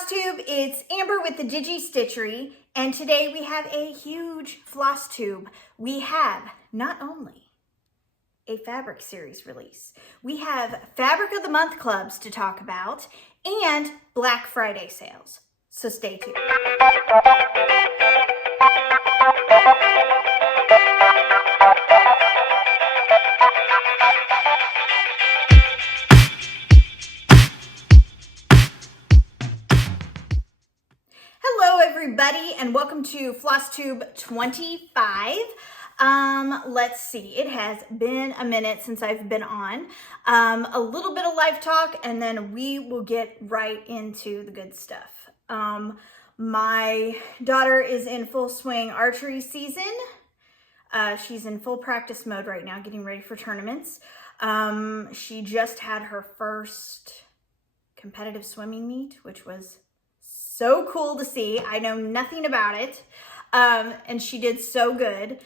Flosstube, it's Amber with the Digi Stitchery, and today we have a huge Flosstube. We have not only a fabric series release, we have Fabric of the Month clubs to talk about, and Black Friday sales. So stay tuned. Everybody, and welcome to Flosstube 25. Let's see, it has been a minute since I've been on. A little bit of live talk, and then we will get right into the good stuff. My daughter is in full swing archery season. She's in full practice mode right now, getting ready for tournaments. She just had her first competitive swimming meet, which was so cool to see. I know nothing about it. And she did so good.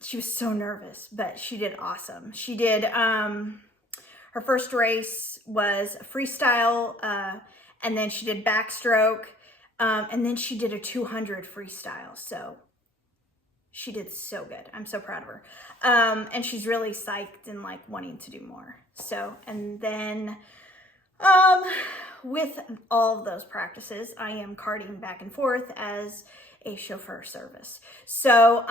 She was so nervous, but she did awesome. She did, her first race was freestyle, and then she did backstroke, and then she did a 200 freestyle. So she did so good. I'm so proud of her. And she's really psyched and like wanting to do more. So, and then, with all of those practices, I am carting back and forth as a chauffeur service. So,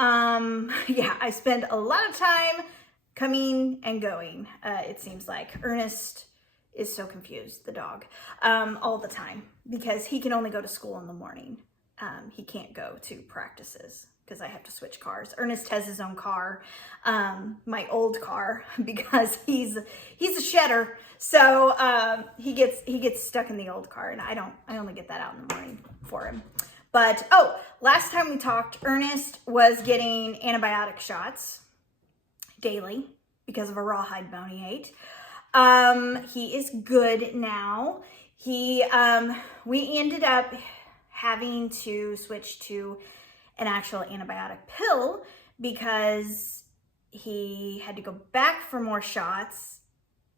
yeah, I spend a lot of time coming and going. It seems like Ernest is so confused, the dog, all the time, because he can only go to school in the morning. He can't go to practices because I have to switch cars. Ernest has his own car, my old car, because he's a shedder. So he gets stuck in the old car, and I only get that out in the morning for him. But last time we talked, Ernest was getting antibiotic shots daily because of a rawhide bone he ate. He is good now. We ended up having to switch to an actual antibiotic pill because he had to go back for more shots,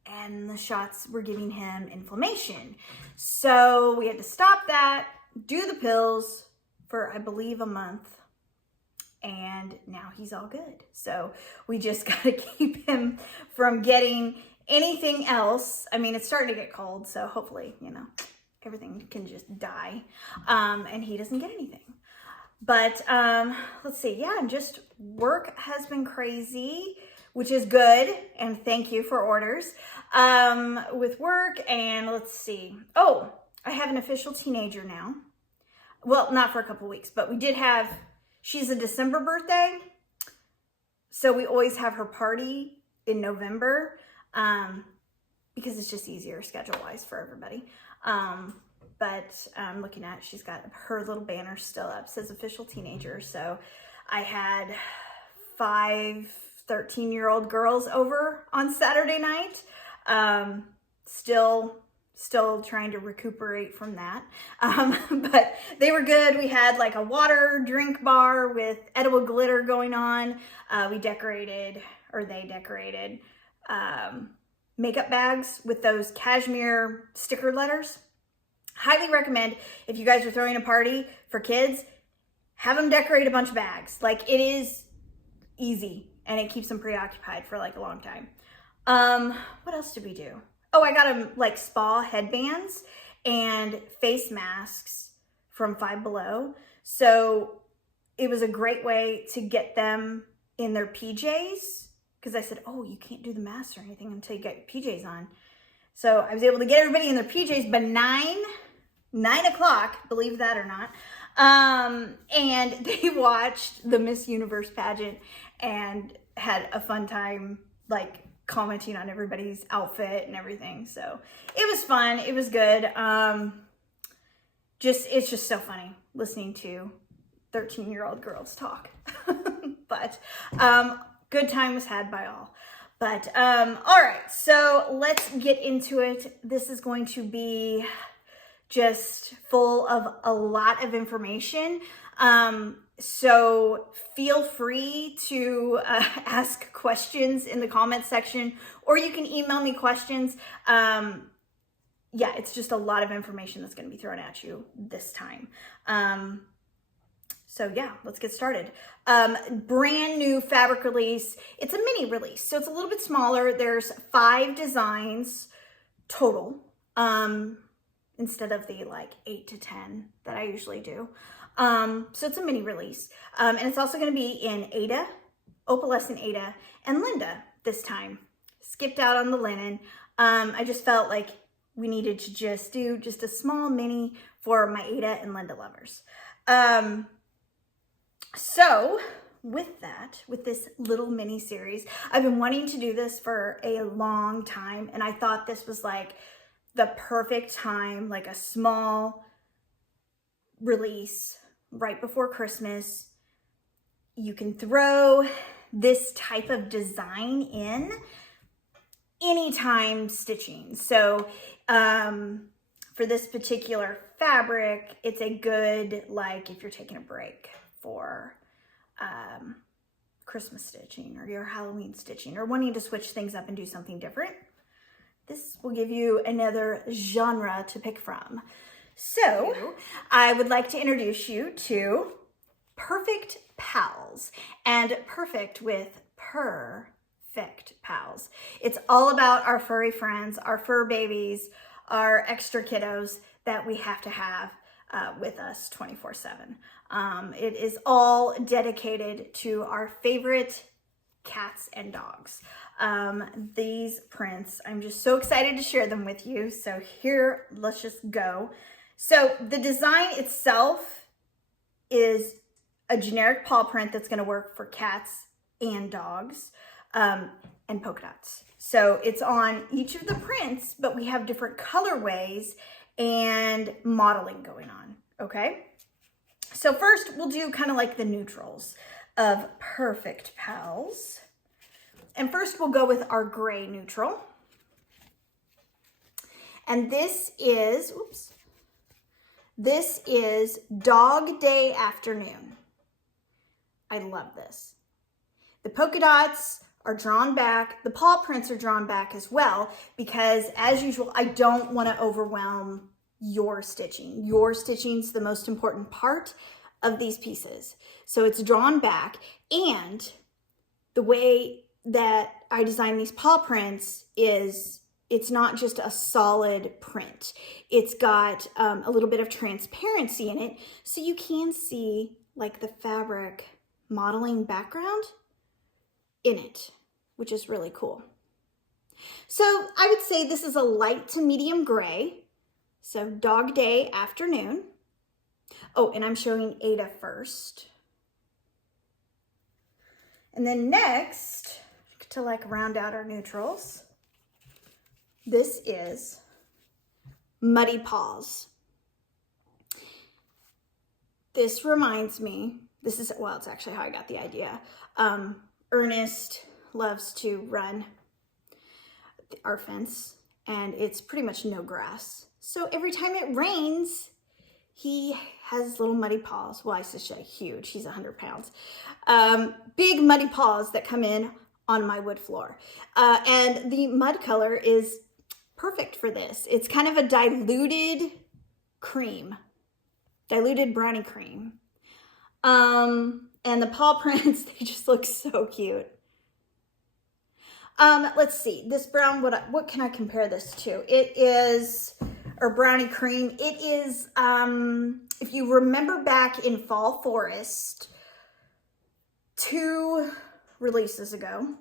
and the shots were giving him inflammation. So we had to stop that, do the pills for, I believe, a month, and now he's all good. So we just got to keep him from getting anything else. I mean, it's starting to get cold, so hopefully, everything can just die, and he doesn't get anything. But let's see, yeah, and just work has been crazy, which is good, and thank you for orders with work. And let's see, I have an official teenager now. Well, not for a couple weeks, but we did have, she's a December birthday, so we always have her party in November because it's just easier schedule-wise for everybody. But I'm looking at, she's got her little banner still up, says official teenager. So I had 5 13-year-old girls over on Saturday night. Still trying to recuperate from that. But they were good. We had like a water drink bar with edible glitter going on. They decorated makeup bags with those cashmere sticker letters. Highly recommend, if you guys are throwing a party for kids, have them decorate a bunch of bags. Like, it is easy, and it keeps them preoccupied for like a long time. What else did we do? I got them like spa headbands and face masks from Five Below. So it was a great way to get them in their PJs, because I said, you can't do the masks or anything until you get your PJs on. So I was able to get everybody in their PJs by 9 o'clock, believe that or not. And they watched the Miss Universe pageant and had a fun time, like, commenting on everybody's outfit and everything. So it was fun. It was good. It's just so funny listening to 13-year-old girls talk. But good time was had by all. But all right, so let's get into it. This is going to be just full of a lot of information. So feel free to ask questions in the comments section, or you can email me questions. yeah, it's just a lot of information that's going to be thrown at you this time. So yeah, let's get started. Brand new fabric release. It's a mini release, so it's a little bit smaller. There's 5 designs total, instead of the like 8 to 10 that I usually do. So it's a mini release. And it's also going to be in Ada, Opalescent Ada, and Linda this time. Skipped out on the linen. I just felt like we needed to just do just a small mini for my Ada and Linda lovers. So with that, with this little mini series, I've been wanting to do this for a long time, and I thought this was like the perfect time, like a small release right before Christmas. You can throw this type of design in anytime stitching. So for this particular fabric, it's a good, like if you're taking a break for Christmas stitching or your Halloween stitching or wanting to switch things up and do something different, this will give you another genre to pick from. So I would like to introduce you to Perfect Pals, and perfect with perfect pals. It's all about our furry friends, our fur babies, our extra kiddos that we have to have with us 24/7. It is all dedicated to our favorite cats and dogs. These prints, I'm just so excited to share them with you. So here, let's just go. So the design itself is a generic paw print that's going to work for cats and dogs, and polka dots. So it's on each of the prints, but we have different colorways and modeling going on, okay? So first we'll do kind of like the neutrals of Perfect Pals. And first we'll go with our gray neutral. And this is, oops, this is Dog Day Afternoon. I love this. The polka dots are drawn back. The paw prints are drawn back as well, because as usual, I don't want to overwhelm your stitching. Your stitching's the most important part of these pieces. So it's drawn back, and the way that I design these paw prints is it's not just a solid print. It's got a little bit of transparency in it, so you can see like the fabric modeling background in it, which is really cool. So I would say this is a light to medium gray. So Dog Day Afternoon. Oh, and I'm showing Ada first. And then next, to like round out our neutrals, this is Muddy Paws. This reminds me, this is, well, it's actually how I got the idea. Ernest loves to run our fence, and it's pretty much no grass. So every time it rains, he has little muddy paws. Well, I should say huge. He's 100 pounds. Big muddy paws that come in on my wood floor. And the mud color is perfect for this. It's kind of a diluted cream, diluted brownie cream. And the paw prints, they just look so cute. Let's see, this brown, what can I compare this to? It is, or brownie cream, it is, if you remember back in Fall Forest, 2 releases ago,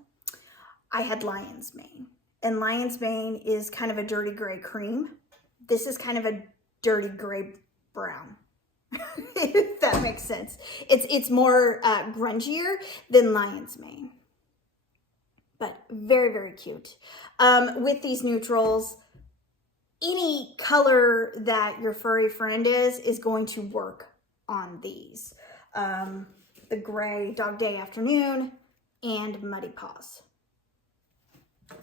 I had Lion's Mane. And Lion's Mane is kind of a dirty gray cream. This is kind of a dirty gray brown. If that makes sense. It's more grungier than Lion's Mane, but very, very cute. With these neutrals, any color that your furry friend is going to work on these. The gray, Dog Day Afternoon, and Muddy Paws.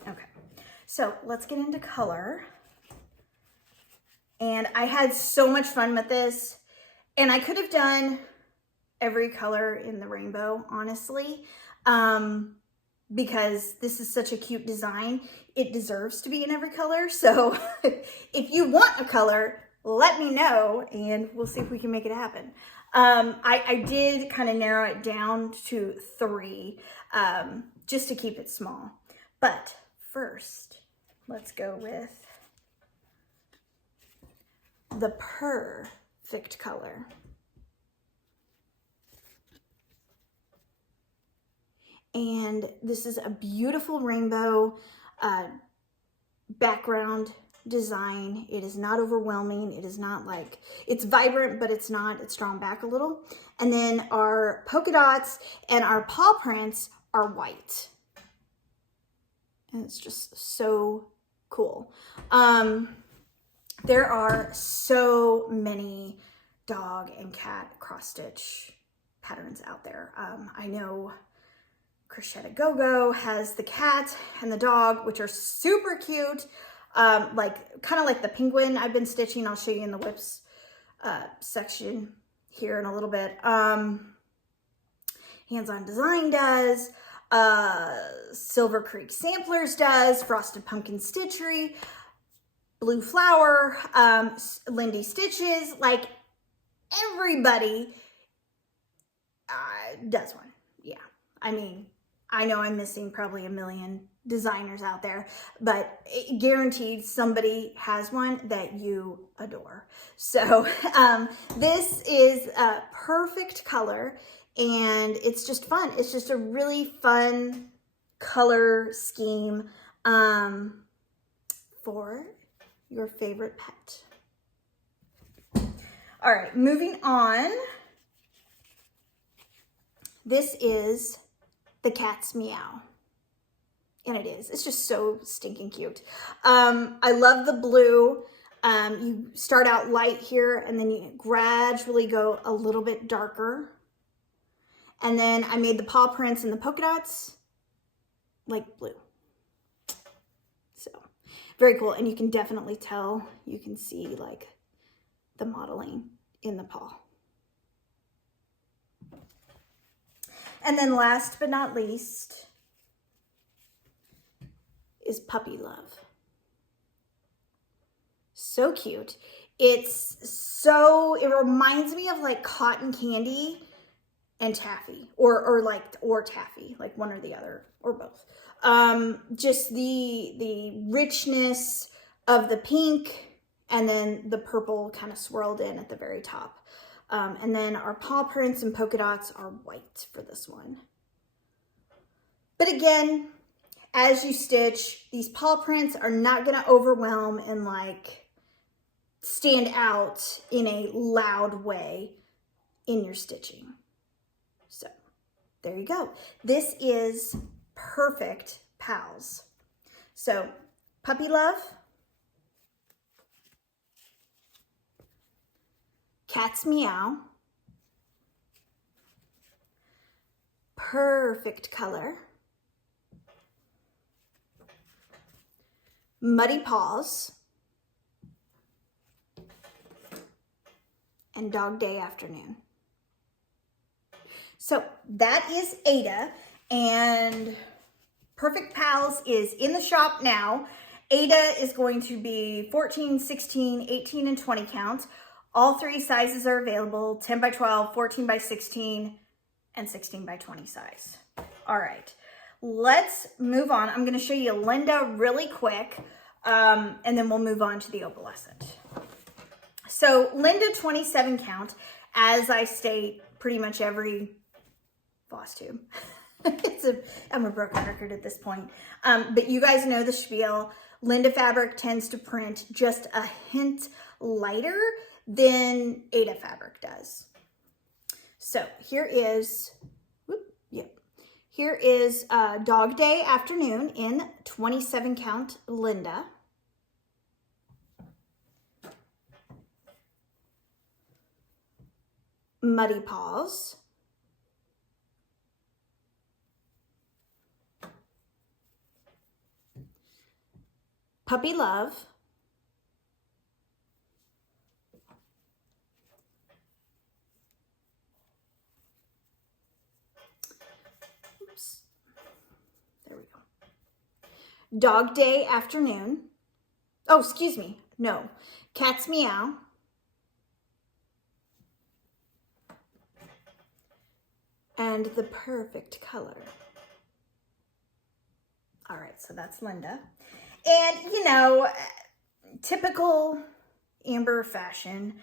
Okay, so let's get into color. And I had so much fun with this. And I could have done every color in the rainbow, honestly. because this is such a cute design. It deserves to be in every color. So if you want a color, let me know and we'll see if we can make it happen. I did kind of narrow it down to 3, just to keep it small. But first, let's go with the perfect color. And this is a beautiful rainbow background design. It is not overwhelming. It is not like, it's vibrant, but it's not, it's drawn back a little. And then our polka dots and our paw prints are white. And it's just so cool. There are so many dog and cat cross stitch patterns out there. I know Crochet Go-Go has the cat and the dog, which are super cute. Like kind of like the penguin I've been stitching. I'll show you in the whips section here in a little bit. Hands-On Design does, Silver Creek Samplers does, Frosted Pumpkin Stitchery, Blue Flower, Lindy Stitches, like everybody does one. Yeah, I mean, I know I'm missing probably a million designers out there, but guaranteed somebody has one that you adore. So this is a perfect color and it's just fun. It's just a really fun color scheme for your favorite pet. All right, moving on. This is the cat's meow. And it is. It's just so stinking cute. I love the blue. You start out light here and then you gradually go a little bit darker. And then I made the paw prints and the polka dots like blue. So very cool. And you can definitely tell, you can see like the modeling in the paw. And then last but not least is Puppy Love. So cute. It reminds me of like cotton candy and taffy or taffy, like one or the other or both. Just the richness of the pink and then the purple kind of swirled in at the very top. And then our paw prints and polka dots are white for this one. But again, as you stitch, these paw prints are not going to overwhelm and like stand out in a loud way in your stitching. So there you go. This is perfect pals. So Puppy Love, Cat's Meow, perfect color, Muddy Paws, and Dog Day Afternoon. So that is Ada, and Perfect Pals is in the shop now. Ada is going to be 14, 16, 18, and 20 count. All 3 sizes are available, 10 by 12, 14 by 16, and 16 by 20 size. All right, let's move on. I'm gonna show you Linda really quick, and then we'll move on to the Opalescent. So Linda 27 count, as I state pretty much every Flosstube. I'm a broken record at this point. But you guys know the spiel. Linda fabric tends to print just a hint lighter than Ada fabric does. So here is, here is Dog Day Afternoon in 27 count Linda. Muddy Paws. Puppy Love. Oops. Dog Day Afternoon. Oh, excuse me. No. Cat's Meow. And The Perfect Color. All right, so that's Linda. And, you know, typical Amber fashion,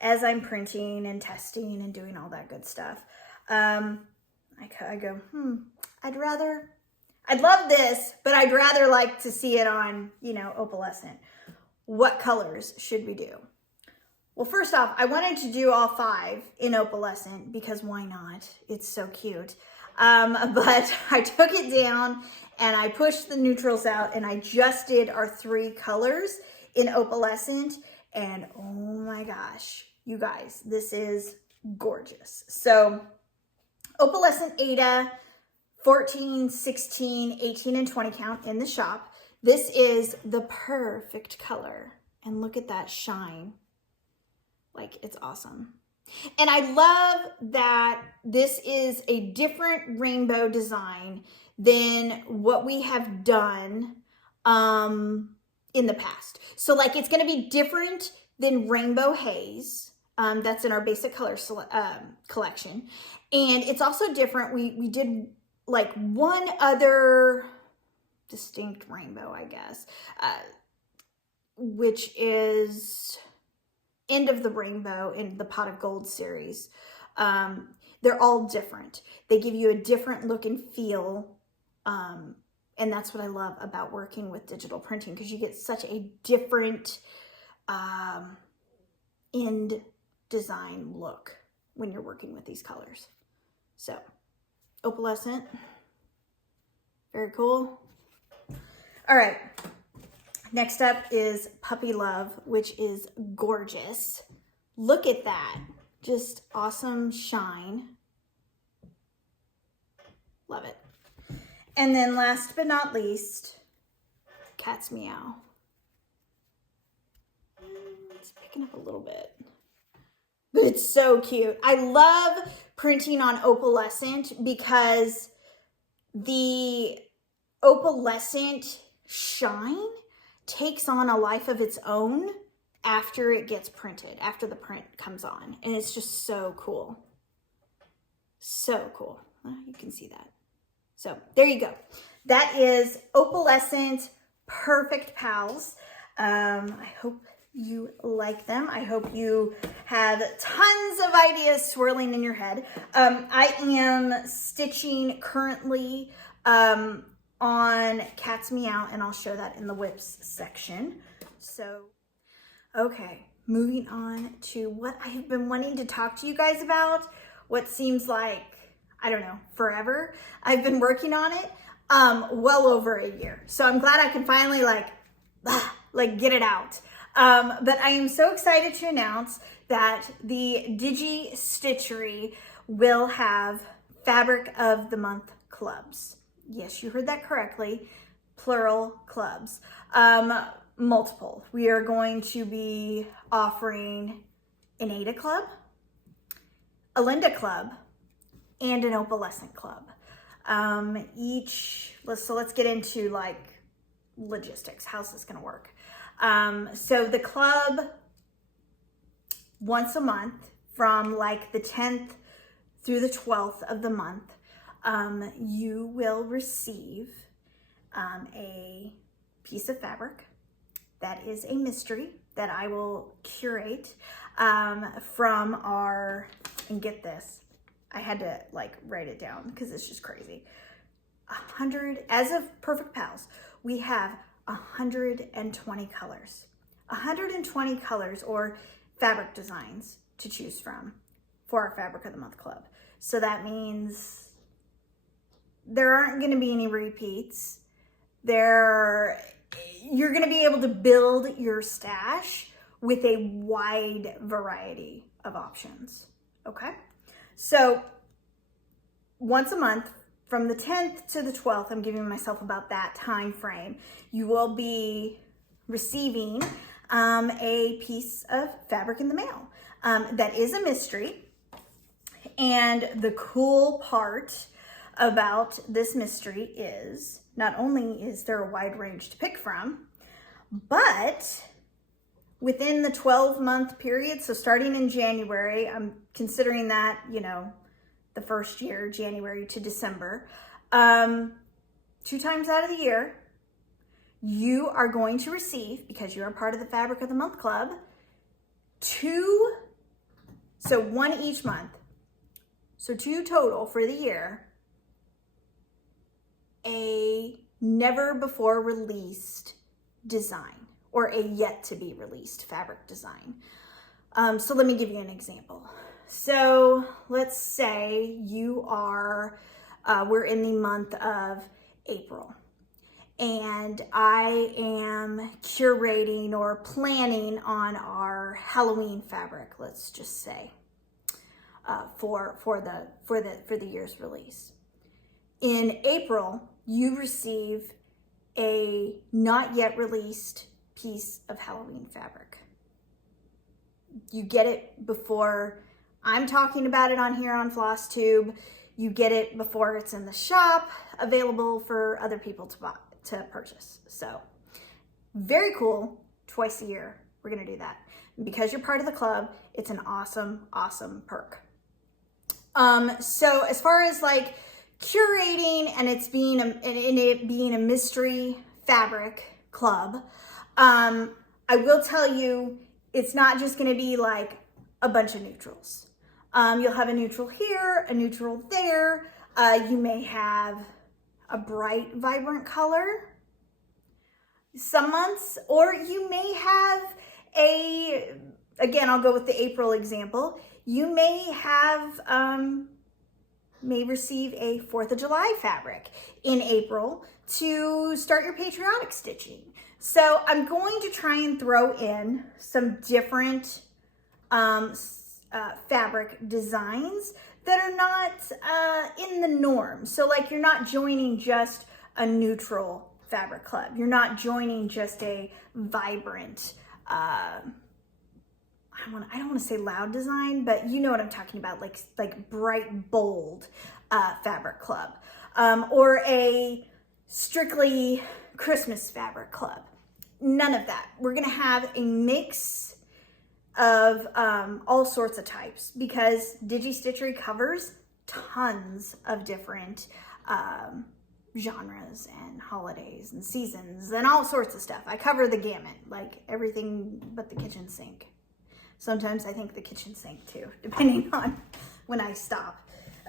as I'm printing and testing and doing all that good stuff, I go, I'd love this, but I'd rather like to see it on, you know, Opalescent. What colors should we do? Well, first off, I wanted to do all 5 in Opalescent because why not? It's so cute. But I took it down and I pushed the neutrals out and I just did our 3 colors in Opalescent. And oh my gosh, you guys, this is gorgeous. So Opalescent Ada, 14, 16, 18, and 20 count in the shop. This is the perfect color. And look at that shine. Like, it's awesome. And I love that this is a different rainbow design than what we have done in the past. So like, it's gonna be different than Rainbow Haze. That's in our basic color collection. And it's also different. We did like one other distinct rainbow, I guess, which is End of the Rainbow in the Pot of Gold series. They're all different. They give you a different look and feel. And that's what I love about working with digital printing, because you get such a different end design look when you're working with these colors. So, Opalescent, very cool. All right, next up is Puppy Love, which is gorgeous. Look at that, just awesome shine. Love it. And then last but not least, Cat's Meow. It's picking up a little bit, but it's so cute. I love printing on Opalescent because the Opalescent shine takes on a life of its own after it gets printed, after the print comes on. And it's just so cool. So cool. You can see that. So there you go. That is Opalescent Perfect Pals. I hope you like them. I hope you have tons of ideas swirling in your head. I am stitching currently on Cat's Meow, and I'll show that in the whips section. So, okay, moving on to what I have been wanting to talk to you guys about, what seems like, I don't know, forever. I've been working on it well over a year. So I'm glad I can finally get it out. But I am so excited to announce that the Digi Stitchery will have Fabric of the Month clubs. Yes, you heard that correctly. Plural clubs. Multiple. We are going to be offering an Ada club, a Linda club, and an Opalescent club. So let's get into like logistics. How's this gonna work? So the club, once a month from like the 10th through the 12th of the month, you will receive a piece of fabric that is a mystery that I will curate from our, and get this, I had to like write it down because it's just crazy. 100, as of Perfect Pals, we have 120 colors. 120 colors or fabric designs to choose from for our Fabric of the Month club. So that means there aren't going to be any repeats. You're going to be able to build your stash with a wide variety of options. Okay? So once a month, from the 10th to the 12th, I'm giving myself about that time frame, you will be receiving a piece of fabric in the mail. That is a mystery. And the cool part about this mystery is not only is there a wide range to pick from, but within the 12-month period, so starting in January, I'm considering that, you know, the first year, January to December, 2 times out of the year, you are going to receive, because you are part of the Fabric of the Month Club, 2, so 1 each month, so 2 total for the year, a never before released design or a yet to be released fabric design. So let me give you an example. So let's say you are, we're in the month of April, and I am curating or planning on our Halloween fabric, let's just say, for the year's release. In April, you receive a not yet released piece of Halloween fabric. You get it before I'm talking about it on here on Flosstube. You get it before it's in the shop, available for other people to purchase. So very cool. Twice a year, we're gonna do that. And because you're part of the club, it's an awesome, awesome perk. So as far as like curating and it being a mystery fabric club, I will tell you, it's not just going to be like a bunch of neutrals. You'll have a neutral here, a neutral there. You may have a bright, vibrant color some months, or you may have again, I'll go with the April example. You may have, may receive a 4th of July fabric in April to start your patriotic stitching. So I'm going to try and throw in some different fabric designs that are not in the norm. So like you're not joining just a neutral fabric club. You're not joining just a vibrant, I don't want to say loud design, but you know what I'm talking about, like bright, bold fabric club, or a strictly Christmas fabric club. None of that. We're going to have a mix of all sorts of types, because Digi Stitchery covers tons of different genres and holidays and seasons and all sorts of stuff. I cover the gamut, like everything but the kitchen sink. Sometimes I think the kitchen sink too, depending on when I stop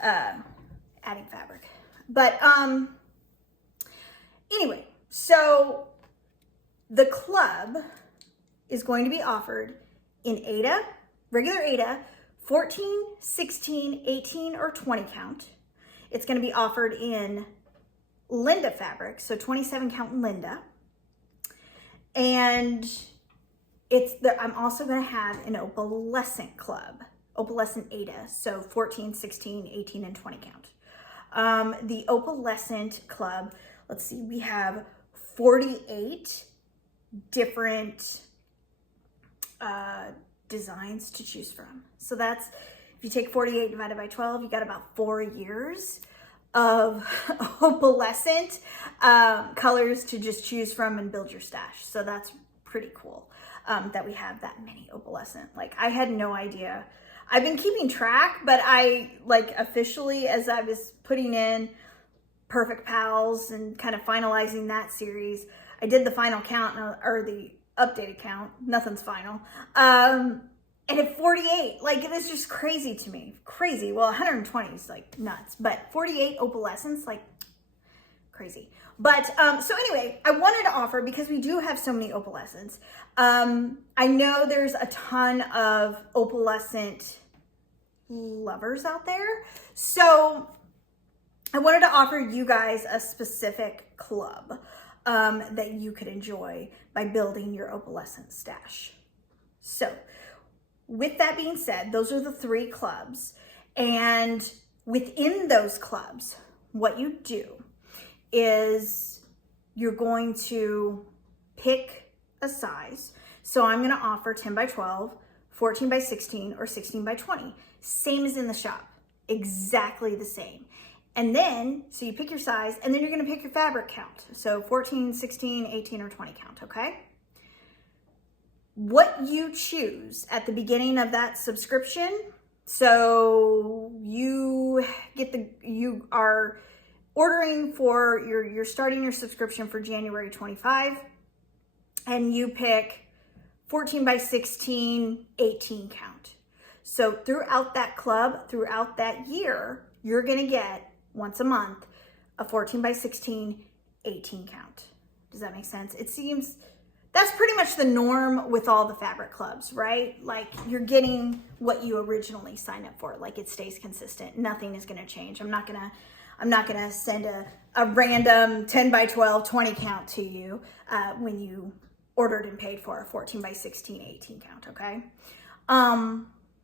adding fabric. But anyway, so the club is going to be offered in Aida, regular Aida, 14, 16, 18, or 20 count. It's going to be offered in Linda fabric, so 27 count Linda. And I'm also going to have an Opalescent club, Opalescent Aida, so 14, 16, 18, and 20 count. The Opalescent club, let's see, we have 48 different designs to choose from. So that's, if you take 48 divided by 12, you got about 4 years of opalescent colors to just choose from and build your stash. So that's pretty cool that we have that many opalescent. Like, I had no idea. I've been keeping track, but I, like, officially, as I was putting in Perfect Pals and kind of finalizing that series, I did the final count, or the updated count. Nothing's final. And at 48, like, that's just crazy to me. Crazy. Well, 120 is like nuts, but 48 opalescents, like, crazy. But so anyway, I wanted to offer, because we do have so many opalescents. I know there's a ton of opalescent lovers out there, so I wanted to offer you guys a specific club that you could enjoy by building your opalescent stash. So with that being said, those are the 3 clubs, and within those clubs, what you do is you're going to pick a size. So I'm going to offer 10 by 12, 14 by 16, or 16 by 20. Same as in the shop, exactly the same. And then, so you pick your size, and then you're gonna pick your fabric count. So 14, 16, 18, or 20 count, okay? What you choose at the beginning of that subscription, so you are ordering for, you're starting your subscription for January 25, and you pick 14 by 16, 18 count. So throughout that club, throughout that year, you're gonna get once a month a 14 by 16, 18 count. Does that make sense? It seems that's pretty much the norm with all the fabric clubs, right? Like you're getting what you originally signed up for. Like it stays consistent. Nothing is gonna change. I'm not gonna send a random 10 by 12, 20 count to you when you ordered and paid for a 14 by 16, 18 count, okay?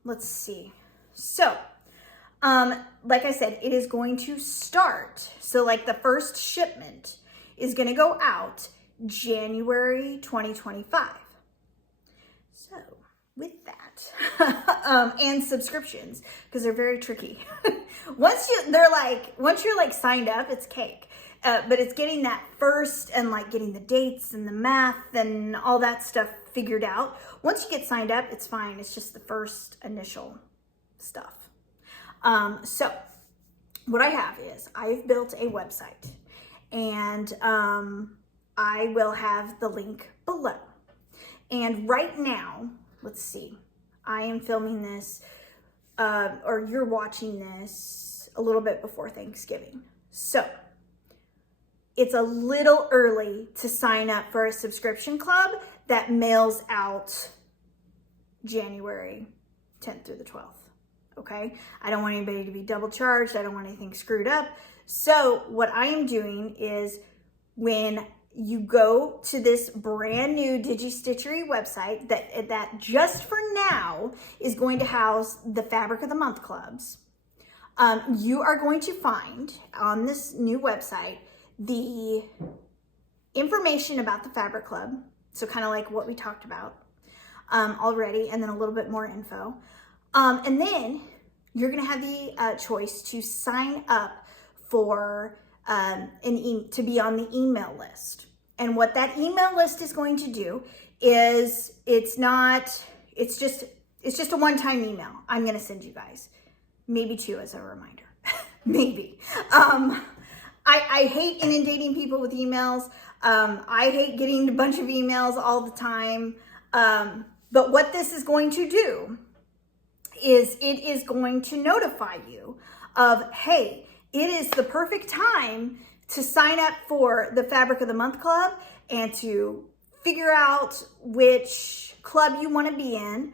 Let's see. So, like I said, it is going to start. So like the first shipment is gonna go out January 2025. So with that, and subscriptions, because they're very tricky. Once you're like signed up, it's cake. But it's getting that first and like getting the dates and the math and all that stuff figured out. Once you get signed up, it's fine. It's just the first initial stuff. So what I have is I've built a website, and I will have the link below. And right now, let's see, I am filming this, or you're watching this a little bit before Thanksgiving. So it's a little early to sign up for a subscription club that mails out January 10th through the 12th, okay? I don't want anybody to be double charged. I don't want anything screwed up. So what I am doing is when you go to this brand new Digi Stitchery website that just for now is going to house the Fabric of the Month clubs, you are going to find on this new website the information about the fabric club, so kind of like what we talked about already, and then a little bit more info. And then you're gonna have the choice to sign up for to be on the email list. And what that email list is going to do is it's just a one-time email I'm gonna send you guys, maybe two as a reminder, maybe. I hate inundating people with emails. I hate getting a bunch of emails all the time. But what this is going to do is it is going to notify you of, hey, it is the perfect time to sign up for the Fabric of the Month Club and to figure out which club you want to be in,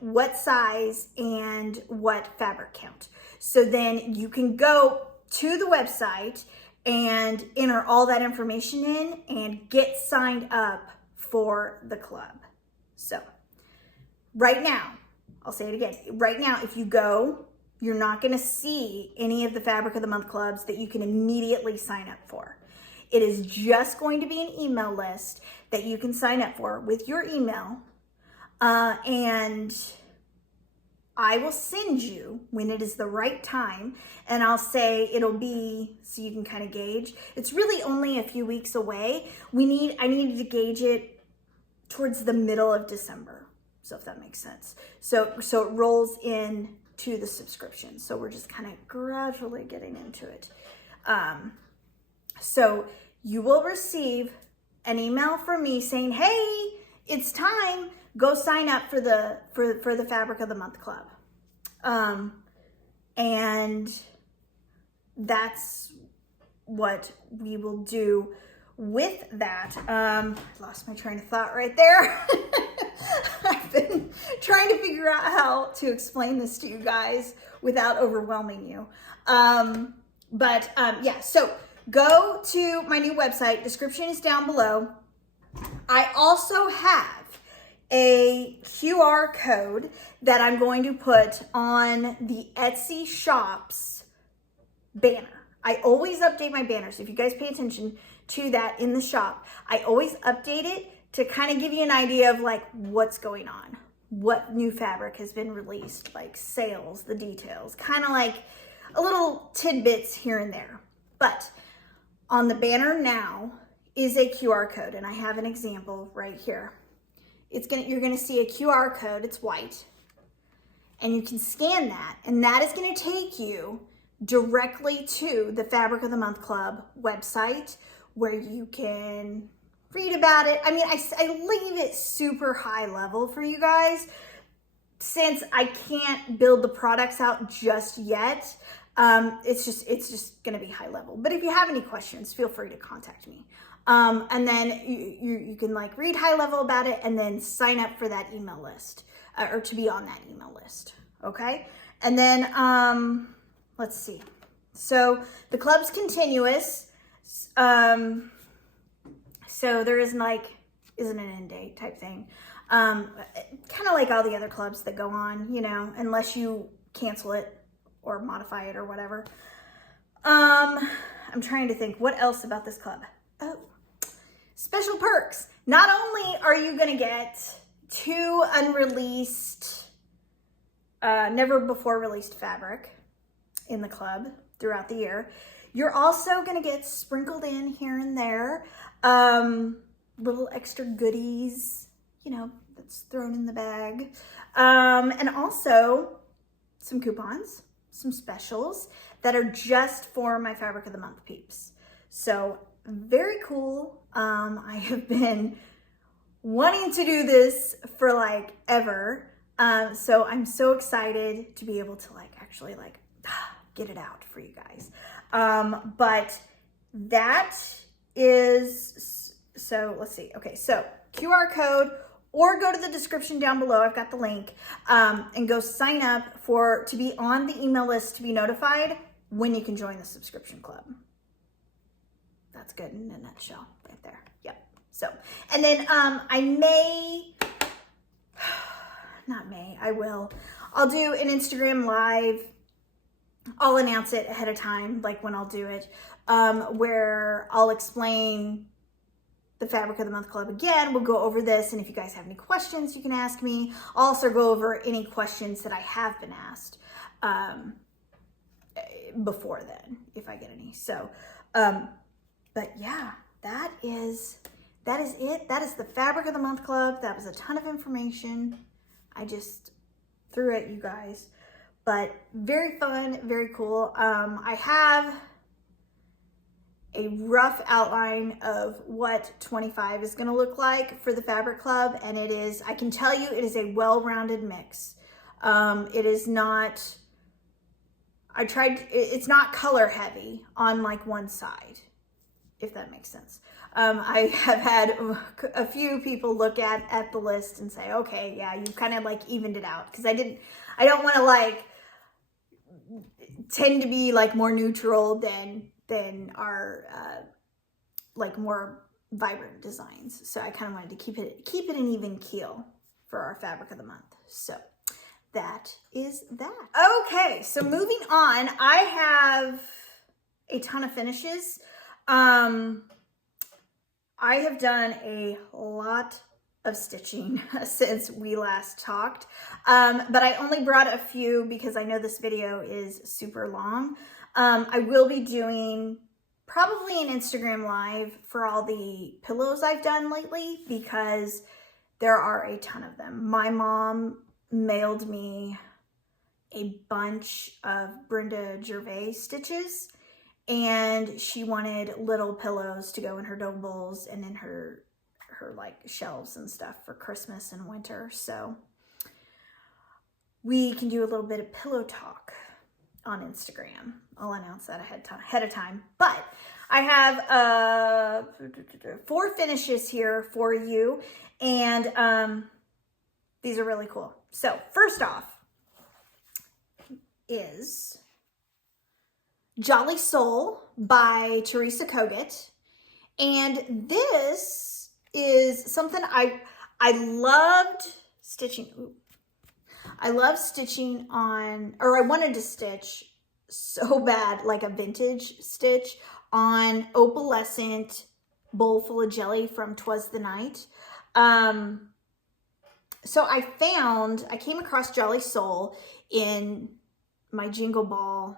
what size, and what fabric count. So then you can go to the website and enter all that information in and get signed up for the club. So right now, I'll say it again. Right now, if you go, you're not gonna see any of the Fabric of the Month clubs that you can immediately sign up for. It is just going to be an email list that you can sign up for with your email. And I will send you when it is the right time, and I'll say it'll be, so you can kind of gauge. It's really only a few weeks away. I needed to gauge it towards the middle of December, so if that makes sense. So it rolls in to the subscription. So we're just kind of gradually getting into it. So you will receive an email from me saying, hey, it's time. Go sign up for the Fabric of the Month Club. And that's what we will do with that. Lost my train of thought right there. I've been trying to figure out how to explain this to you guys without overwhelming you. Yeah, so go to my new website. Description is down below. I also have a QR code that I'm going to put on the Etsy shop's banner. I always update my banners. If you guys pay attention to that in the shop, I always update it to kind of give you an idea of like what's going on, what new fabric has been released, like sales, the details, kind of like a little tidbits here and there. But on the banner now is a QR code, and I have an example right here. You're gonna see a QR code, it's white, and you can scan that, and that is gonna take you directly to the Fabric of the Month Club website where you can read about it. I mean, I leave it super high level for you guys since I can't build the products out just yet. It's just gonna be high level. But if you have any questions, feel free to contact me. And then you can like read high level about it and then sign up for that email list or to be on that email list. Okay. And then, let's see. So the club's continuous. So there isn't an end date type thing. Kind of like all the other clubs that go on, you know, unless you cancel it or modify it or whatever. I'm trying to think what else about this club. Oh, special perks. Not only are you going to get 2 unreleased, never before released fabric in the club throughout the year, you're also going to get sprinkled in here and there little extra goodies, you know, that's thrown in the bag. And also some coupons, some specials that are just for my Fabric of the Month peeps. So very cool. I have been wanting to do this for like ever. So I'm so excited to be able to like actually like get it out for you guys. But that is, so let's see. Okay, so QR code, or go to the description down below. I've got the link, and go sign up to be on the email list to be notified when you can join the subscription club. That's good in a nutshell right there. Yep. So, and then I'll do an Instagram live. I'll announce it ahead of time, like when I'll do it, where I'll explain the Fabric of the Month Club again. We'll go over this, and if you guys have any questions, you can ask me. I'll also go over any questions that I have been asked before then, if I get any. So, but yeah, that is it. That is the Fabric of the Month Club. That was a ton of information I just threw at you guys, but very fun, very cool. I have a rough outline of what 25 is going to look like for the Fabric Club, and it is, I can tell you, it is a well-rounded mix. It is not, it's not color heavy on like one side, if that makes sense. I have had a few people look at the list and say, okay, yeah, you kind of like evened it out, because I don't want to like tend to be like more neutral than our like more vibrant designs. So I kind of wanted to keep it an even keel for our Fabric of the Month. So that is that. Okay, so moving on, I have a ton of finishes. I have done a lot of stitching since we last talked, but I only brought a few because I know this video is super long. I will be doing probably an Instagram live for all the pillows I've done lately, because there are a ton of them. My mom mailed me a bunch of Brenda Gervais stitches, and she wanted little pillows to go in her dough bowls and in her like shelves and stuff for Christmas and winter. So we can do a little bit of pillow talk on Instagram. I'll announce that ahead of time. But I have 4 finishes here for you, and these are really cool. So first off is Jolly Soul by Teresa Kogut, and this is something I loved stitching. Ooh. I love stitching on, or I wanted to stitch so bad, like a vintage stitch on Opalescent Bowl Full of Jelly from Twas the Night. So I came across Jolly Soul in my Jingle Ball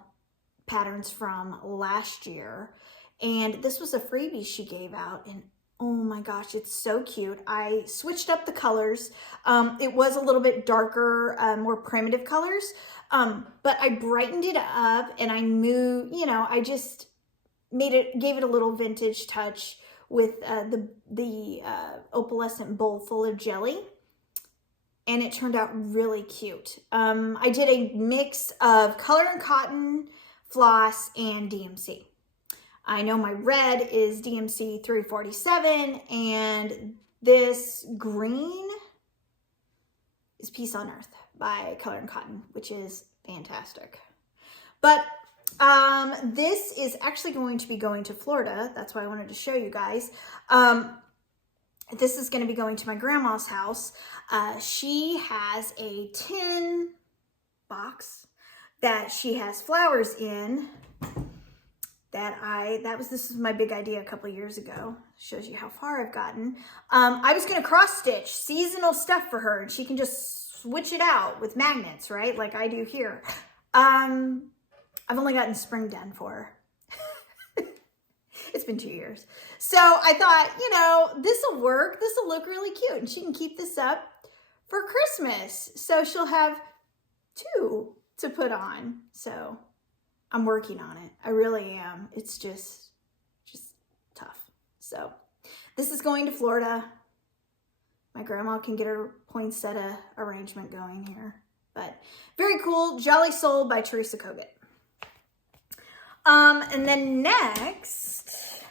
patterns from last year. And this was a freebie she gave out, and oh my gosh, it's so cute. I switched up the colors. It was a little bit darker, more primitive colors, but I brightened it up and I moved, you know, I just gave it a little vintage touch with the opalescent bowl full of jelly. And it turned out really cute. I did a mix of color and cotton, floss, and DMC. I know my red is DMC 347, and this green is Peace on Earth by Color and Cotton, which is fantastic. But this is actually going to be going to Florida. That's why I wanted to show you guys. This is going to be going to my grandma's house. She has a tin box that she has flowers in. This was my big idea a couple of years ago. Shows you how far I've gotten. I was going to cross stitch seasonal stuff for her, and she can just switch it out with magnets, right? Like I do here. I've only gotten spring done for her. It's been 2 years. So I thought, you know, this will work. This will look really cute, and she can keep this up for Christmas. So she'll have 2 to put on. So I'm working on it. I really am. It's just tough. So this is going to Florida. My grandma can get her poinsettia arrangement going here. But very cool. Jolly Soul by Teresa Kogut. And then next,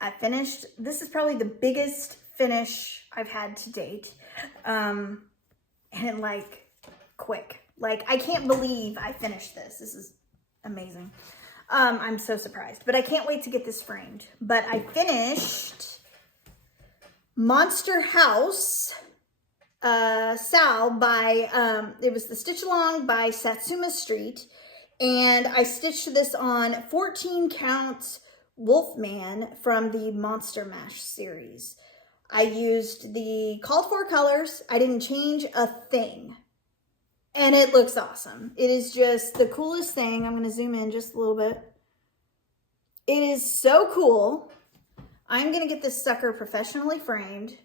I finished. This is probably the biggest finish I've had to date. And like quick. Like I can't believe I finished this. This is amazing. I'm so surprised, but I can't wait to get this framed. But I finished Monster House Sal by, it was the Stitch Along by Satsuma Street. And I stitched this on 14 count Wolfman from the Monster Mash series. I used the called for colors. I didn't change a thing. And it looks awesome. It is just the coolest thing. I'm going to zoom in just a little bit. It is so cool. I'm going to get this sucker professionally framed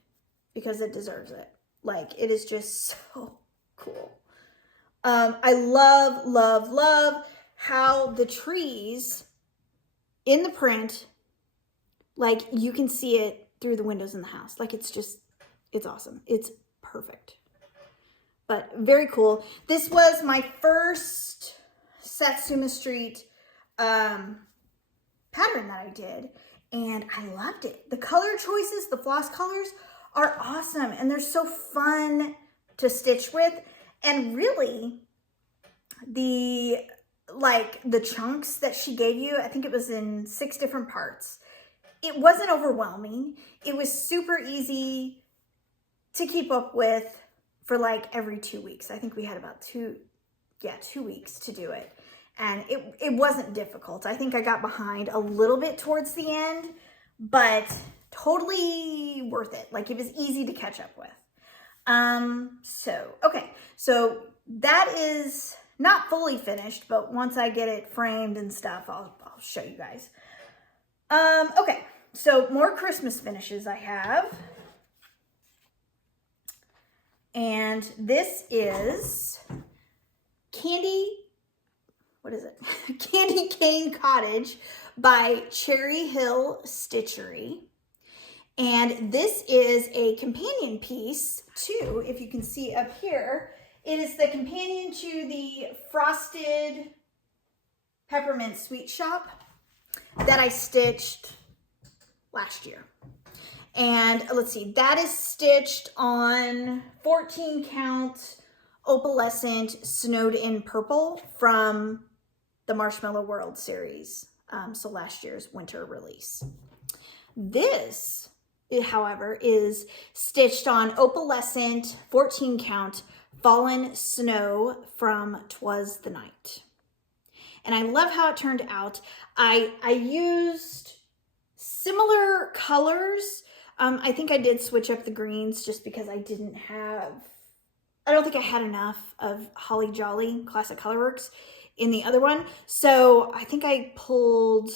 because it deserves it. Like, it is just so cool. I love, love, love how the trees in the print, like, you can see it through the windows in the house. Like, it's awesome. It's perfect. But very cool. This was my first Satsuma Street pattern that I did, and I loved it. The color choices, the floss colors are awesome, and they're so fun to stitch with. And really, the chunks that she gave you, I think it was in 6 different parts. It wasn't overwhelming. It was super easy to keep up with for like every 2 weeks. I think we had about 2 weeks to do it. And it wasn't difficult. I think I got behind a little bit towards the end, but totally worth it. Like, it was easy to catch up with. So that is not fully finished, but once I get it framed and stuff, I'll show you guys. Okay, so more Christmas finishes I have. And this is Candy Cane Cottage by Cherry Hill Stitchery. And this is a companion piece to, if you can see up here, it is the companion to the Frosted Peppermint Sweet Shop that I stitched last year. And let's see, that is stitched on 14 count Opalescent Snowed in Purple from the Marshmallow World series. So last year's winter release. This, however, is stitched on Opalescent 14 count Fallen Snow from Twas the Night. And I love how it turned out. I used similar colors. I think I did switch up the greens just because I don't think I had enough of Holly Jolly Classic Colorworks. in the other one. So I think I pulled,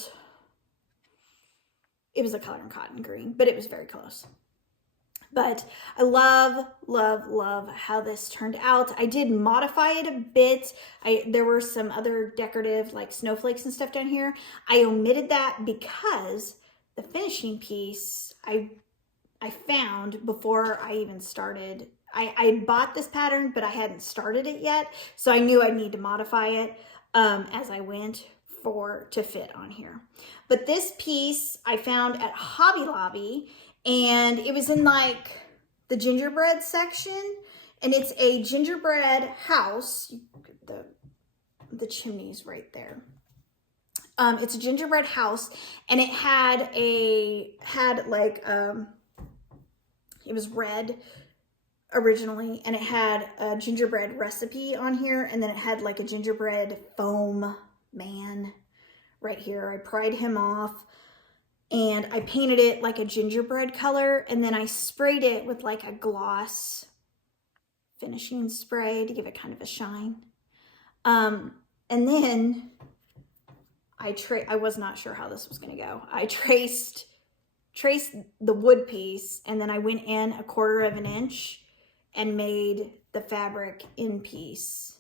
it was a Color and Cotton green, but it was very close. But I love, love, love how this turned out. I did modify it a bit. There were some other decorative like snowflakes and stuff down here. I omitted that because the finishing piece I found before I even started. I bought this pattern, but I hadn't started it yet. So I knew I'd need to modify it as I went to fit on here. But this piece I found at Hobby Lobby, and it was in like the gingerbread section, and it's a gingerbread house. The chimney's right there. It's a gingerbread house, and it had like it was red originally, and it had a gingerbread recipe on here, and then it had like a gingerbread foam man right here. I pried him off and I painted it like a gingerbread color, and then I sprayed it with like a gloss finishing spray to give it kind of a shine. And then I was not sure how this was going to go. I traced the wood piece, and then I went in 1/4 of an inch and made the fabric in piece,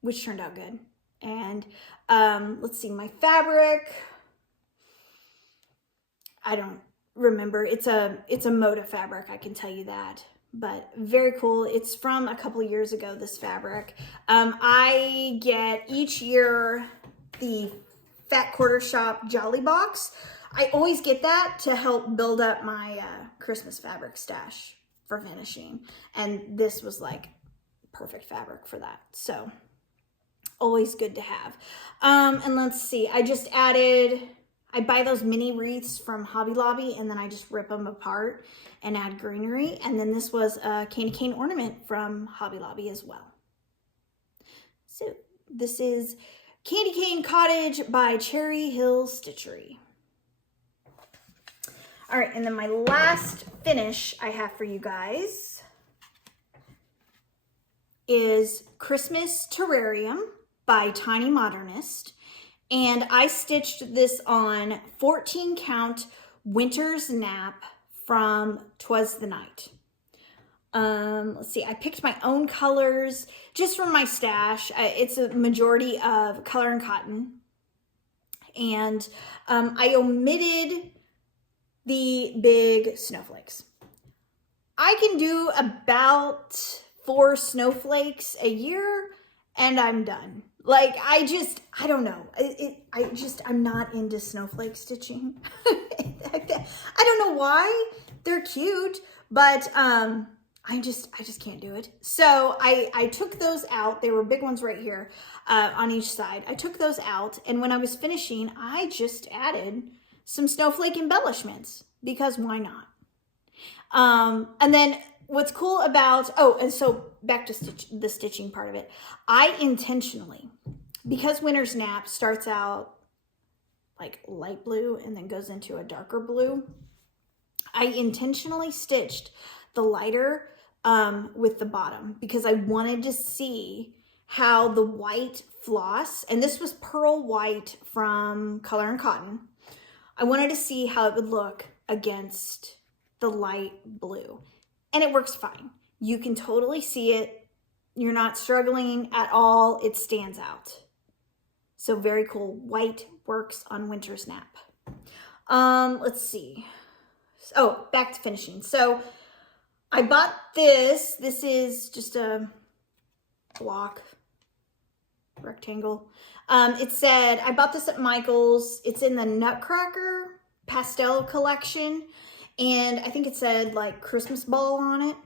which turned out good. And let's see, my fabric, I don't remember. It's a Moda fabric, I can tell you that. But very cool. It's from a couple years ago, this fabric. I get each year the Fat Quarter Shop Jolly Box. I always get that to help build up my Christmas fabric stash for finishing. And this was like perfect fabric for that. So always good to have. And let's see, I buy those mini wreaths from Hobby Lobby, and then I just rip them apart and add greenery. And then this was a candy cane ornament from Hobby Lobby as well. So this is Candy Cane Cottage by Cherry Hill Stitchery. All right, and then my last finish I have for you guys is Christmas Terrarium by Tiny Modernist. And I stitched this on 14 count Winter's Nap from Twas the Night. Let's see, I picked my own colors just from my stash. It's a majority of Color and Cotton. And I omitted the big snowflakes. I can do about 4 snowflakes a year and I'm done. Like, I don't know. I'm not into snowflake stitching. I don't know why. They're cute, but I just can't do it. So I took those out. They were big ones right here on each side. I took those out, and when I was finishing, I just added some snowflake embellishments because why not? And then what's cool about, and so back to the stitching part of it, I intentionally, because Winter's Nap starts out like light blue and then goes into a darker blue, I intentionally stitched the lighter with the bottom because I wanted to see how the white floss, and this was pearl white from Color and Cotton, I wanted to see how it would look against the light blue. And it works fine. You can totally see it. You're not struggling at all. It stands out. So very cool. White works on Winter's Nap. Let's see. Oh, back to finishing. So I bought this. This is just a block rectangle. It said, I bought this at Michael's. It's in the Nutcracker pastel collection. And I think it said like Christmas ball on it,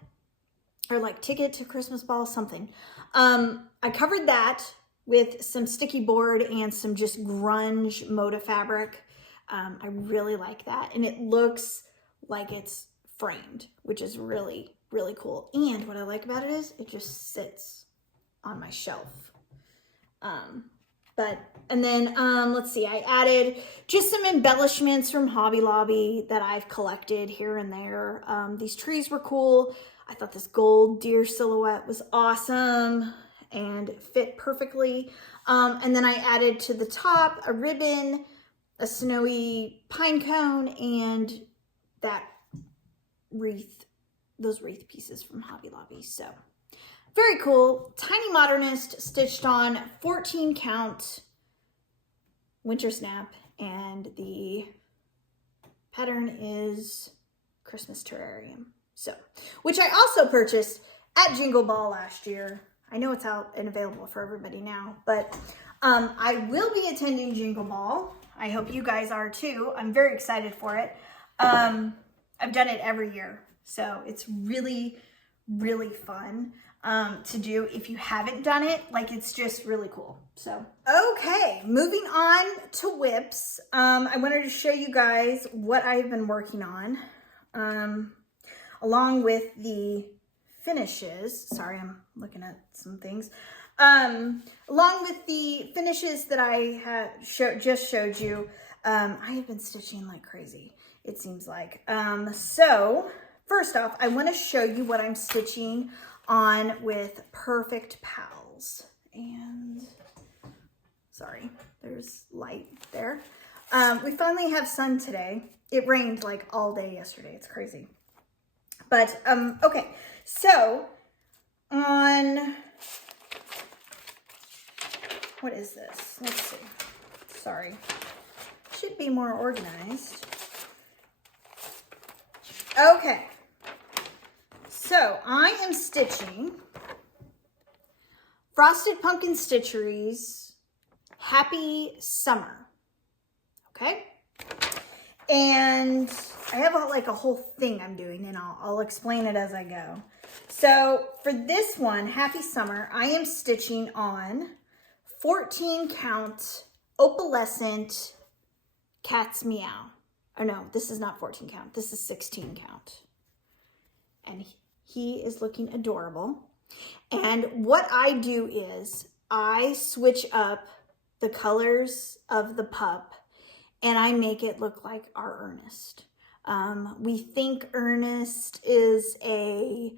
or like ticket to Christmas ball, something. I covered that with some sticky board and some just grunge Moda fabric. I really like that. And it looks like it's framed, which is really, really cool. And what I like about it is it just sits on my shelf. And then let's see, I added just some embellishments from Hobby Lobby that I've collected here and there. These trees were cool. I thought this gold deer silhouette was awesome. and fit perfectly. And then I added to the top a ribbon, a snowy pine cone, and that wreath, those wreath pieces from Hobby Lobby. So very cool. Tiny Modernist stitched on 14 count winter snap, and the pattern is Christmas Terrarium. So, which I also purchased at Jingle Ball last year. I know it's out and available for everybody now, but I will be attending Jingle Ball. I hope you guys are too. I'm very excited for it. I've done it every year, so it's really, really fun to do. If you haven't done it, like, it's just really cool. So, okay, moving on to whips. I wanted to show you guys what I've been working on, along with the finishes. Sorry, I'm looking at some things. Along with the finishes that I have just showed you. I have been stitching like crazy, it seems like. So first off, I want to show you what I'm stitching on with Perfect Pals. And sorry, there's light there. We finally have sun today. It rained like all day yesterday. It's crazy. But okay, so on, what is this? Let's see. Sorry. Should be more organized. Okay. So I am stitching Frosted Pumpkin Stitchery's Happy Summer. Okay? And I have like a whole thing I'm doing, and I'll explain it as I go. So for this one, Happy Summer, I am stitching on 14 count Opalescent Cat's Meow. Oh no, this is not 14 count. This is 16 count. And he is looking adorable. And what I do is I switch up the colors of the pup, and I make it look like our Ernest. We think Ernest is a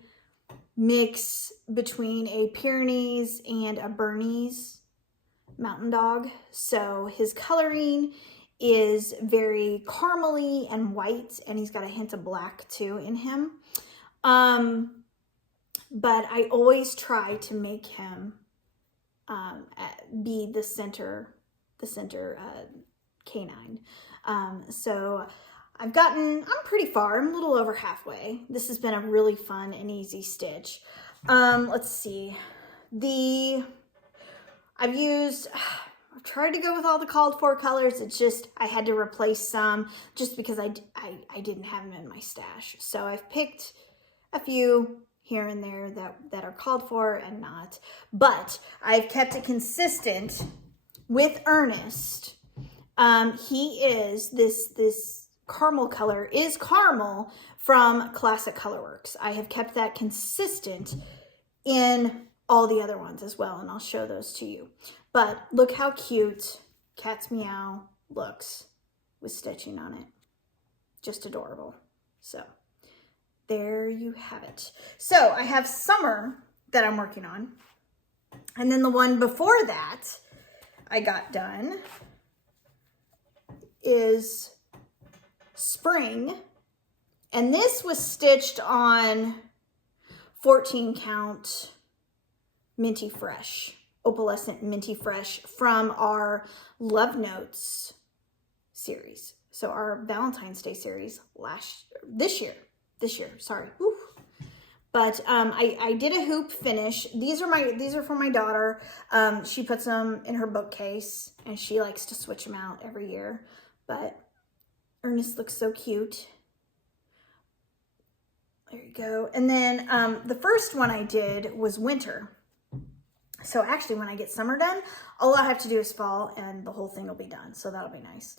mix between a Pyrenees and a Bernese mountain dog. So his coloring is very caramely and white, and he's got a hint of black too in him. But I always try to make him be the center canine. So I'm pretty far. I'm a little over halfway. This has been a really fun and easy stitch. Let's see. I've tried to go with all the called for colors. It's just, I had to replace some just because I didn't have them in my stash. So I've picked a few here and there that are called for and not. But I've kept it consistent with Ernest. He is, this caramel color is caramel from Classic Colorworks. I have kept that consistent in all the other ones as well, and I'll show those to you. But look how cute Cat's Meow looks with stitching on it. Just adorable. So there you have it. So I have Summer that I'm working on. And then the one before that I got done is Spring. And this was stitched on 14 count Minty Fresh, Opalescent Minty Fresh from our Love Notes series. So our Valentine's Day series this year, sorry. Whew. But I did a hoop finish. These are for my daughter. She puts them in her bookcase, and she likes to switch them out every year. But Ernest looks so cute. There you go. And then the first one I did was Winter. So actually, when I get Summer done, all I have to do is Fall, and the whole thing will be done. So that'll be nice.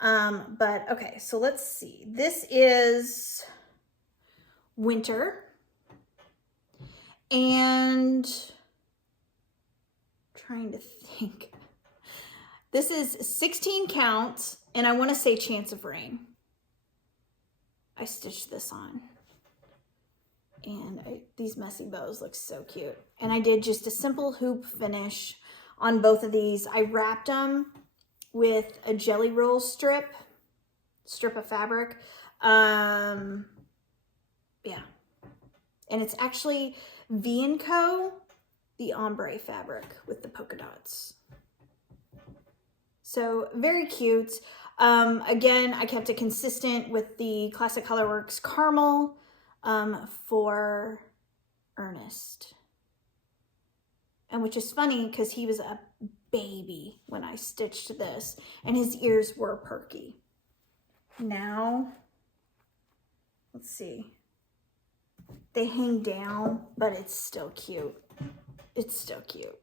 But okay, so let's see. This is Winter. And trying to think. This is 16 count, and I want to say Chance of Rain. I stitched this on. And these messy bows look so cute. And I did just a simple hoop finish on both of these. I wrapped them with a jelly roll strip of fabric. Yeah. And it's actually V&Co, the ombre fabric with the polka dots. So very cute. Again, I kept it consistent with the Classic Colorworks caramel for Ernest. And which is funny because he was a baby when I stitched this and his ears were perky. Now, let's see. They hang down, but it's still cute. It's still cute.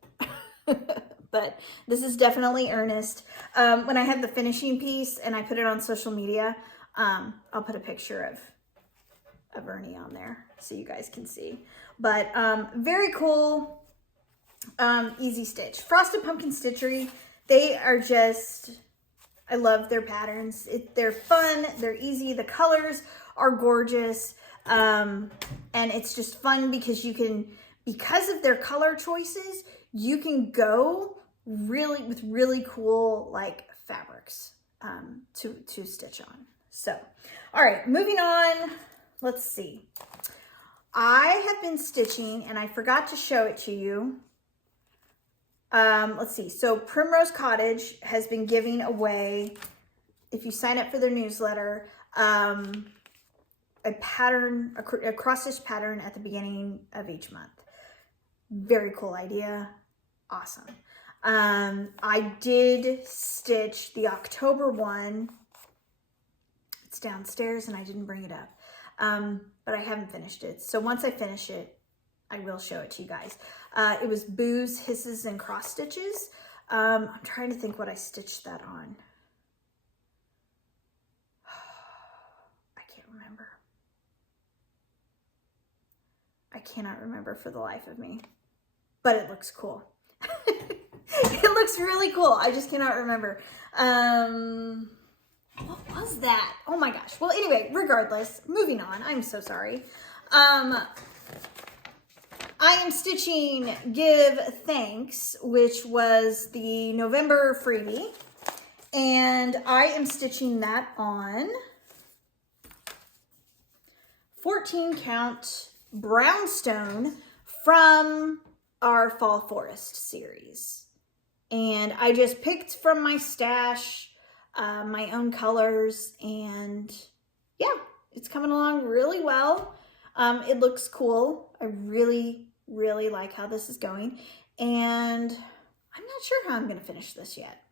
But this is definitely Ernest. When I have the finishing piece and I put it on social media, I'll put a picture of Ernie on there so you guys can see. But very cool, easy stitch. Frosted Pumpkin Stitchery, they are just, I love their patterns. They're fun, they're easy, the colors are gorgeous. And it's just fun because you can, because of their color choices, you can go really with really cool like fabrics to stitch on. So, all right, moving on. Let's see. I have been stitching and I forgot to show it to you. Let's see. So Primrose Cottage has been giving away, if you sign up for their newsletter, a pattern, a cross stitch pattern at the beginning of each month. Very cool idea. Awesome. I did stitch the October one. It's downstairs and I didn't bring it up. But I haven't finished it. So once I finish it, I will show it to you guys. It was Boos, Hisses, and Cross Stitches. I'm trying to think what I stitched that on. I can't remember. I cannot remember for the life of me. But it looks cool. It looks really cool. I just cannot remember. What was that? Oh my gosh. Well, anyway, regardless, moving on. I'm so sorry. I am stitching Give Thanks, which was the November freebie. And I am stitching that on 14 count brownstone from our Fall Forest series. And I just picked from my stash my own colors, and yeah, it's coming along really well. It looks cool. I really like how this is going, and I'm not sure how I'm going to finish this yet.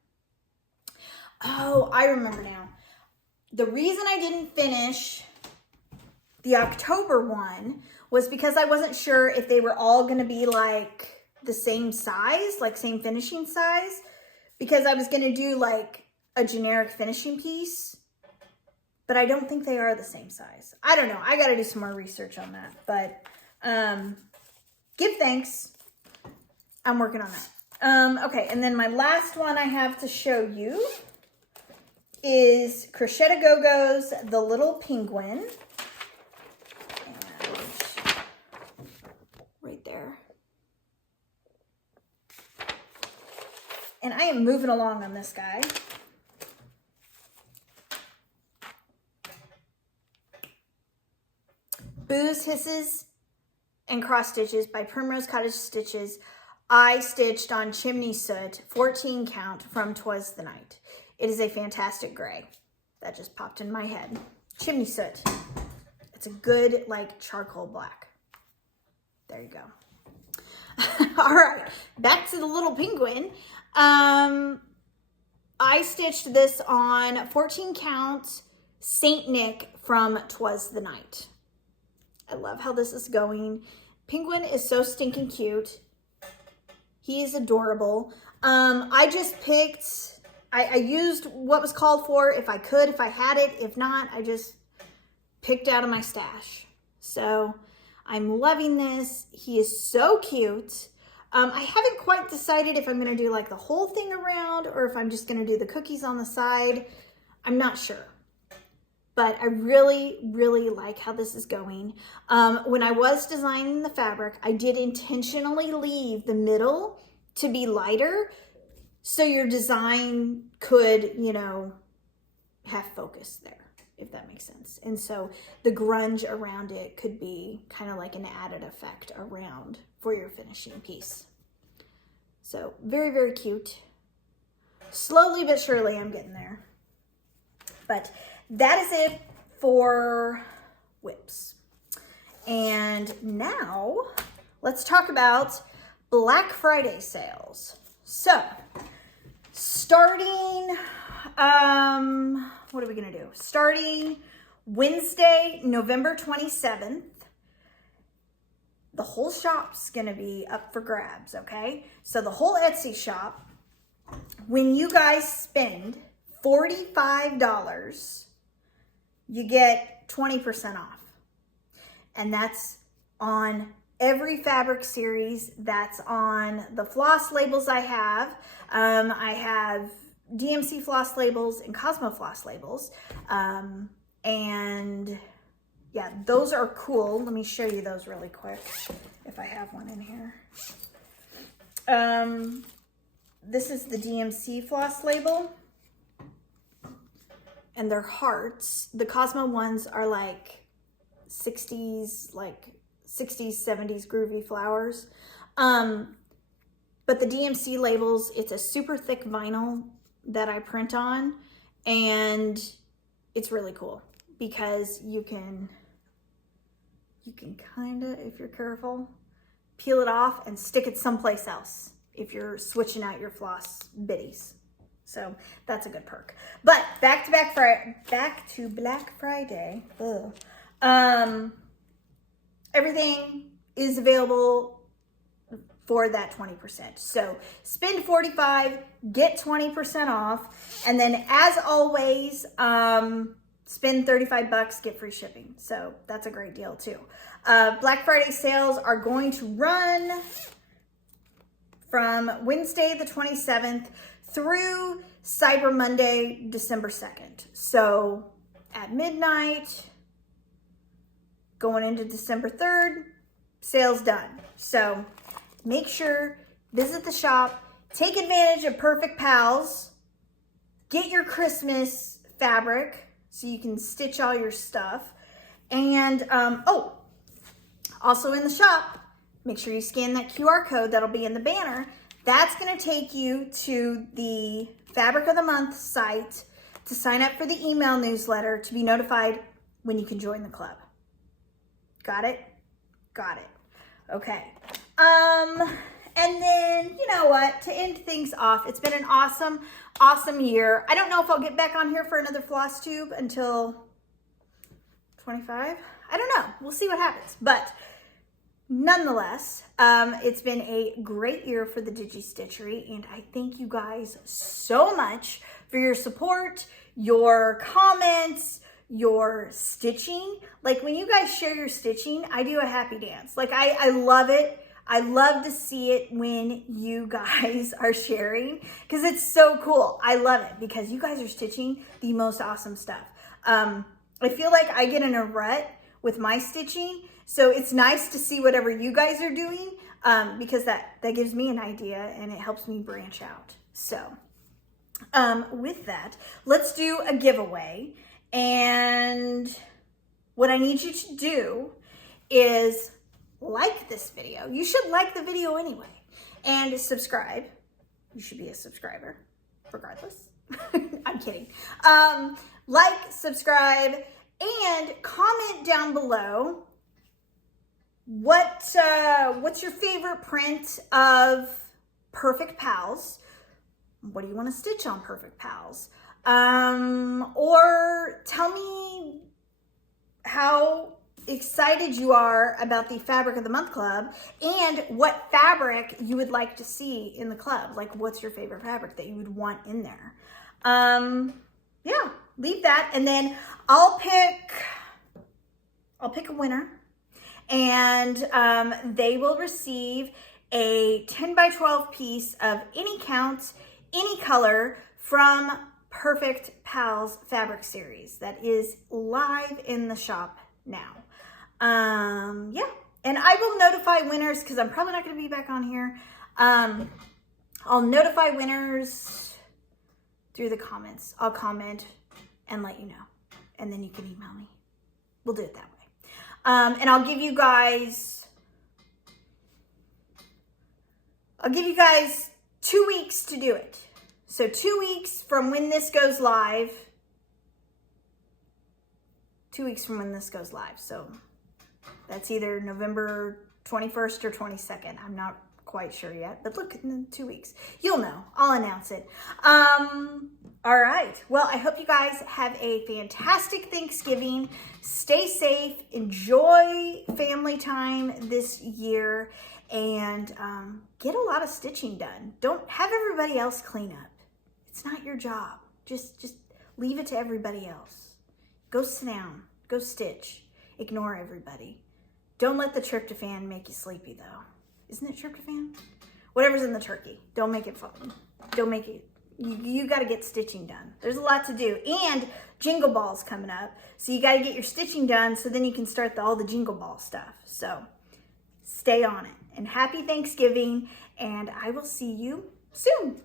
Oh, I remember now. The reason I didn't finish the October one was because I wasn't sure if they were all going to be like the same size, like same finishing size, because I was going to do like a generic finishing piece, but I don't think they are the same size. I don't know. I got to do some more research on that, but Give Thanks. I'm working on that. Okay, and then my last one I have to show you is Crochet to Go-Go's The Little Penguin. And right there. And I am moving along on this guy. Boos, Hisses, and Cross Stitches by Primrose Cottage Stitches. I stitched on Chimney Soot, 14 count from Twas the Night. It is a fantastic gray. That just popped in my head. Chimney Soot. It's a good, like, charcoal black. There you go. All right, back to the Little Penguin. I stitched this on 14 count Saint Nick from Twas the Night. I love how this is going. Penguin is so stinking cute. He is adorable. I just picked, I used what was called for if I could, if I had it. If not, I just picked out of my stash. So I'm loving this. He is so cute. I haven't quite decided if I'm going to do like the whole thing around or if I'm just going to do the cookies on the side. I'm not sure. but I really, really like how this is going. When I was designing the fabric, I did intentionally leave the middle to be lighter so your design could, you know, have focus there, if that makes sense. And so the grunge around it could be kind of like an added effect around for your finishing piece. So very, very cute. Slowly but surely I'm getting there. But that is it for whips. And now let's talk about Black Friday sales. So starting, what are we gonna do? Starting Wednesday, November 27th, the whole shop's gonna be up for grabs, okay? So the whole Etsy shop, when you guys spend $45, you get 20% off. And that's on every fabric series. That's on the floss labels I have. I have DMC floss labels and Cosmo floss labels. And yeah, those are cool. Let me show you those really quick if I have one in here. This is the DMC floss label. And they're hearts. The Cosmo ones are like 60s, 70s groovy flowers. But the DMC labels, it's a super thick vinyl that I print on, and it's really cool because you can kind of, if you're careful, peel it off and stick it someplace else if you're switching out your floss biddies. So that's a good perk. But back to Black Friday. Everything is available for that 20%. So spend $45, get 20% off, and then as always, spend $35, get free shipping. So that's a great deal too. Black Friday sales are going to run from Wednesday the 27th through Cyber Monday, December 2nd. So at midnight, going into December 3rd, sales done. So make sure, visit the shop, take advantage of Perfect Pals, get your Christmas fabric so you can stitch all your stuff. And also in the shop, make sure you scan that QR code that'll be in the banner. That's going to take you to the Fabric of the Month site to sign up for the email newsletter to be notified when you can join the club. Got it? Got it. Okay. And then, you know what? To end things off, it's been an awesome, awesome year. I don't know if I'll get back on here for another Flosstube until 25. I don't know. We'll see what happens. But nonetheless, it's been a great year for the Digi Stitchery, and I thank you guys so much for your support, your comments, your stitching. Like when you guys share your stitching, I do a happy dance. Like I love it. I love to see it when you guys are sharing because it's so cool. I love it because you guys are stitching the most awesome stuff. I feel like I get in a rut with my stitching, so it's nice to see whatever you guys are doing because that gives me an idea and it helps me branch out. So with that, let's do a giveaway. And what I need you to do is like this video. You should like the video anyway. And subscribe. You should be a subscriber regardless. I'm kidding. Like, subscribe, and comment down below what's your favorite print of Perfect Pals. What do you want to stitch on Perfect Pals? Or tell me how excited you are about the Fabric of the Month Club and what fabric you would like to see in the club. Like, what's your favorite fabric that you would want in there? Yeah, leave that, and then I'll pick a winner, and they will receive a 10 by 12 piece of any count, any color from Perfect Pals fabric series that is live in the shop now. Yeah, and I will notify winners because I'm probably not going to be back on here. I'll notify winners through the comments. I'll comment and let you know, and then you can email me. We'll do it that way. And I'll give you guys 2 weeks to do it. So 2 weeks from when this goes live. 2 weeks from when this goes live. So that's either November 21st or 22nd. I'm not quite sure yet, but look, in 2 weeks. You'll know. I'll announce it. All right. Well, I hope you guys have a fantastic Thanksgiving. Stay safe. Enjoy family time this year. And get a lot of stitching done. Don't have everybody else clean up. It's not your job. Just leave it to everybody else. Go sit down. Go stitch. Ignore everybody. Don't let the tryptophan make you sleepy, though. Isn't it tryptophan? Whatever's in the turkey. Don't make it fun. Don't make it. You got to get stitching done. There's a lot to do. And Jingle Ball's coming up. So you got to get your stitching done so then you can start all the Jingle Ball stuff. So stay on it. And happy Thanksgiving. And I will see you soon.